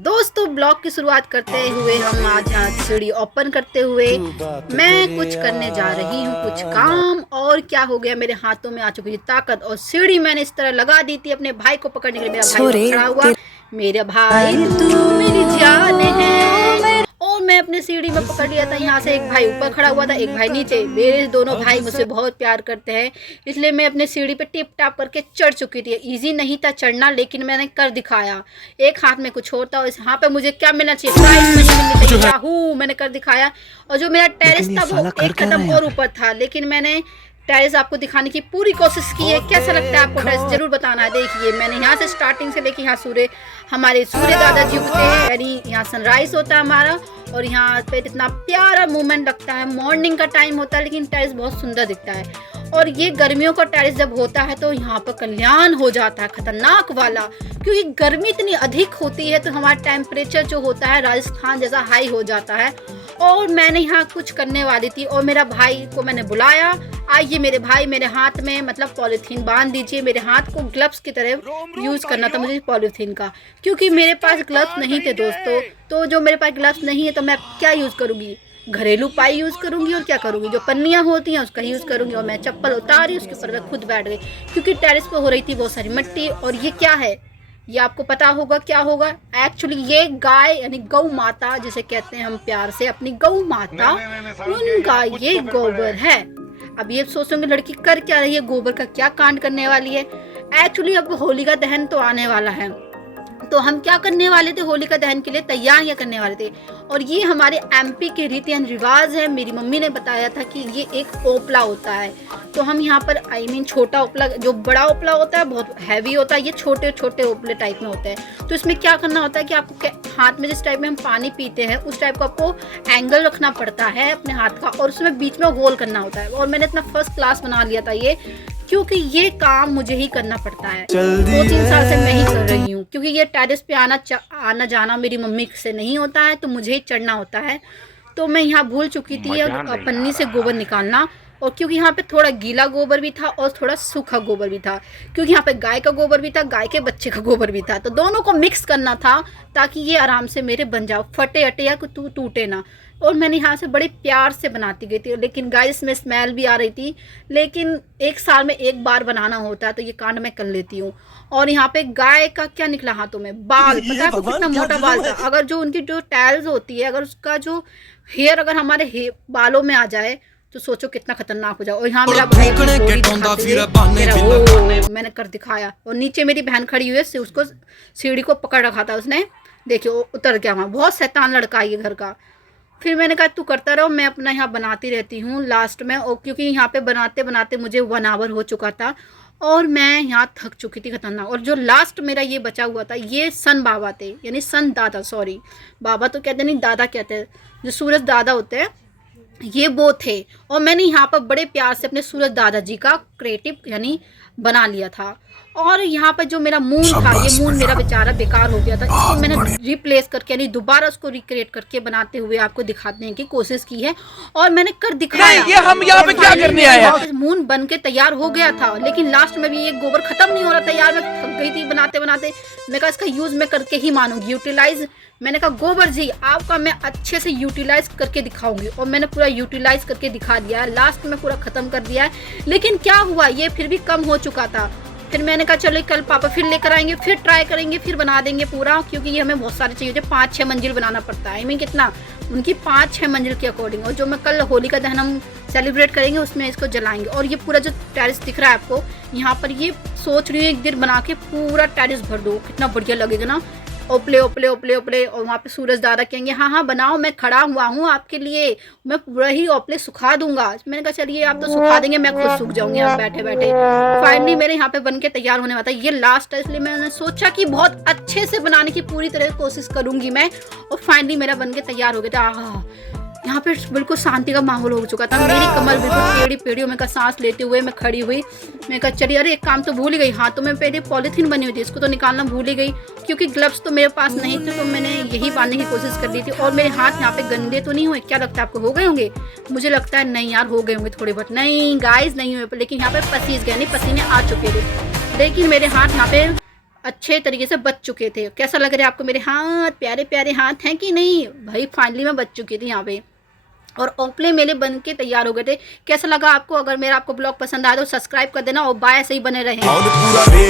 दोस्तों ब्लॉग की शुरुआत करते हुए हम आज यहाँ सीढ़ी ओपन करते हुए मैं कुछ करने जा रही हूँ, कुछ काम। और क्या हो गया, मेरे हाथों में आ चुकी थी ताकत और सीढ़ी मैंने इस तरह लगा दी थी अपने भाई को पकड़ने के लिए। मेरा भाई वहाँ खड़ा हुआ, मेरा भाई तू मेरी जान है। और मैं अपने सीढ़ी में पकड़ लिया था, यहाँ से एक भाई ऊपर खड़ा हुआ था, एक भाई नीचे। मेरे दोनों भाई मुझसे बहुत प्यार करते हैं, इसलिए मैं अपने सीढ़ी पे टिप टाप करके चढ़ चुकी थी। इजी नहीं था चढ़ना, लेकिन मैंने कर दिखाया। एक हाथ में कुछ होता और इस यहाँ पे मुझे क्या मिलना चाहिए, प्राइज मनी मिलनी चाहिए। याहू, मैंने कर दिखाया। और जो मेरा टेरेस था वो एक कदम और ऊपर था, लेकिन मैंने टेरेस आपको दिखाने की पूरी कोशिश की है। कैसा लगता है आपको टेरेस, जरूर बताना है। देखिए मैंने यहाँ से स्टार्टिंग से लेके यहाँ हमारे सूर्य दादाजी उगते हैं, यानी यहाँ सनराइज होता है हमारा। और यहाँ पे इतना प्यारा मोमेंट लगता है, मॉर्निंग का टाइम होता है, लेकिन टेरेस बहुत सुंदर दिखता है। और ये गर्मियों का टेरेस जब होता है तो यहाँ पर कल्याण हो जाता है, खतरनाक वाला। क्योंकि गर्मी इतनी अधिक होती है तो हमारा टेम्परेचर जो होता है राजस्थान जैसा हाई हो जाता है। और मैंने यहाँ कुछ करने वाली थी और मेरा भाई को मैंने बुलाया, आइए मेरे भाई, मेरे हाथ में मतलब पॉलीथीन बांध दीजिए। मेरे हाथ को ग्लव्स की तरह यूज करना था मुझे पॉलीथीन का, क्योंकि मेरे पास ग्लव्स नहीं थे दोस्तों। तो जो मेरे पास ग्लव्स नहीं है तो मैं क्या यूज करूंगी, घरेलू पाई यूज करूंगी। और क्या करूंगी, जो पन्नियां होती हैं उसका यूज करूंगी। और मैं चप्पल उतारी, उसके ऊपर मैं खुद बैठ गई, क्योंकि टेरेस पे हो रही थी बहुत सारी मिट्टी। और ये क्या है, ये आपको पता होगा क्या होगा। एक्चुअली ये गाय यानी गौ माता जिसे कहते हैं हम प्यार से, अपनी गौ माता, उनका ये गोबर है। अब ये सोचोगे लड़की कर क्या रही है, गोबर का क्या कांड करने वाली है। एक्चुअली अब होलिका दहन तो आने वाला है, तो हम क्या करने वाले थे, होलिका दहन के लिए तैयारियां करने वाले थे। और ये हमारे एमपी के रीति रिवाज है। मेरी मम्मी ने बताया था कि ये एक ओपला होता है। तो हम यहाँ पर छोटा ओपला, जो बड़ा ओपला होता है बहुत हैवी होता है, ये छोटे छोटे ओपले टाइप में होते हैं। तो इसमें क्या करना होता है कि आपको हाथ में जिस टाइप में हम पानी पीते हैं उस टाइप का आपको एंगल रखना पड़ता है अपने हाथ का, और उसमें बीच में होल करना होता है। और मैंने इतना फर्स्ट क्लास बना लिया था ये, क्योंकि ये काम मुझे ही करना पड़ता है। 2-3 साल से मैं ही कर रही हूँ, क्योंकि ये टेरेस पे आना जाना मेरी मम्मी से नहीं होता है, तो मुझे ही चढ़ना होता है। तो मैं यहाँ भूल चुकी थी पन्नी से गोबर निकालना। और क्योंकि यहाँ पे थोड़ा गीला गोबर भी था और थोड़ा सूखा गोबर भी था, क्योंकि यहाँ पे गाय का गोबर भी था, गाय के बच्चे का गोबर भी था, तो दोनों को मिक्स करना था ताकि ये आराम से मेरे बन जाओ, फटे अटे या टूटे ना। और मैंने यहाँ से बड़े प्यार से बनाती गई थी, लेकिन गाइस में स्मेल भी आ रही थी। लेकिन एक साल में एक बार बनाना होता है, तो ये कांड मैं कर लेती हूँ। और यहाँ पे गाय का क्या निकला हाथों में, बाल, पता है कितना मोटा बाल था। अगर जो उनकी जो टैल्स होती है, अगर उसका जो हेयर अगर हमारे बालों में आ जाए तो सोचो कितना खतरनाक हो जाए। और यहाँ मेरा भाई मैंने कर दिखाया। और नीचे मेरी बहन खड़ी हुई है, उसको सीढ़ी को पकड़ रखा था उसने, देखियो उतर गया वहाँ। बहुत शैतान लड़का है ये घर का। फिर मैंने कहा तू करता रहो, मैं अपना यहाँ बनाती रहती हूँ लास्ट में। और क्योंकि यहाँ पे बनाते बनाते मुझे 1 आवर हो चुका था और मैं यहाँ थक चुकी थी खतरनाक। और जो लास्ट मेरा ये बचा हुआ था, ये सन बाबा थे, यानी सन दादा, सॉरी बाबा तो कहते नहीं, दादा कहते हैं, जो सूरज दादा होते हैं, ये वो थे। और मैंने यहाँ पर बड़े प्यार से अपने सूरज दादाजी का क्रिएटिव यानी बना लिया था। और यहाँ पर जो मेरा मून था, ये मून मेरा बेचारा बेकार हो गया था, इसको मैंने रिप्लेस करके यानी दोबारा उसको रिक्रिएट करके बनाते हुए आपको दिखाने की कोशिश की है। और मैंने कर दिखाया। ये हम यहाँ पे क्या करने आए हैं? मून बन के तैयार हो गया था, लेकिन लास्ट में भी ये गोबर खत्म नहीं हो रहा था यार। मैं थक गई थी बनाते बनाते। मैं कहा इसका यूज मैं करके ही मानूंगी, यूटिलाइज। मैंने कहा गोबर जी आपका मैं अच्छे से यूटिलाइज करके दिखाऊंगी। और मैंने पूरा यूटिलाइज करके दिखा दिया है, लास्ट में पूरा खत्म कर दिया है। लेकिन क्या हुआ, ये फिर भी कम हो चुका था। फिर मैंने कहा चलो कल पापा फिर लेकर आएंगे, फिर ट्राई करेंगे, फिर बना देंगे पूरा, क्योंकि ये हमें बहुत सारे चाहिए होते हैं। 5-6 मंजिल बनाना पड़ता है। कितना, उनकी 5-6 मंजिल के अकॉर्डिंग। और जो मैं कल होलिका दहन हम सेलिब्रेट करेंगे उसमें इसको जलाएंगे। और ये पूरा जो टेरेस दिख रहा है आपको यहाँ पर, ये सोच रही हूँ एक दिन बना के पूरा टेरेस भर दो, कितना बढ़िया लगेगा ना। ओपले ओपले ओपले ओपले। और वहाँ पे सूरज दादा कहेंगे हाँ हाँ बनाओ, मैं खड़ा हुआ हूँ आपके लिए, मैं पूरा ही ओपले सुखा दूंगा। मैंने कहा चलिए आप तो सुखा देंगे, मैं खुद सूख जाऊंगी यहाँ बैठे बैठे। फाइनली मेरे यहाँ पे बन के तैयार होने वाला था। ये लास्ट है, इसलिए मैंने सोचा कि बहुत अच्छे से बनाने की पूरी तरह कोशिश करूंगी मैं। और फाइनली मेरा बन के तैयार हो गया था। यहाँ पे बिल्कुल शांति का माहौल हो चुका था। मेरी कमर बिल्कुल टेढ़ी पेढ़ी में सांस लेते हुए मैं खड़ी हुई। मैं कहा चलिए, अरे एक काम तो भूल ही गई, हाथों में पहले पॉलीथीन बनी हुई थी, इसको तो निकालना भूल ही गई, क्योंकि ग्लव्स तो मेरे पास नहीं थे। तो मैंने यही बांधने की कोशिश कर दी थी। और मेरे हाथ यहाँ पे गंदे तो नहीं हुए, क्या लगता है आपको हो गए होंगे? मुझे लगता है नहीं यार, हो गए होंगे थोड़े बहुत। नहीं गाइस नहीं हुए, लेकिन यहाँ पे पसीज गए, नहीं पसीने आ चुके थे। लेकिन मेरे हाथ यहाँ पे अच्छे तरीके से बच चुके थे। कैसा लग रहा है आपको मेरे हाथ? प्यारे प्यारे हाथ हैं कि नहीं भाई? फाइनली मैं बच चुकी थी यहाँ पे और ओपले मेले बन के तैयार हो गए थे। कैसा लगा आपको? अगर मेरा आपको ब्लॉग पसंद आया तो सब्सक्राइब कर देना और बाय, सही बने रहें।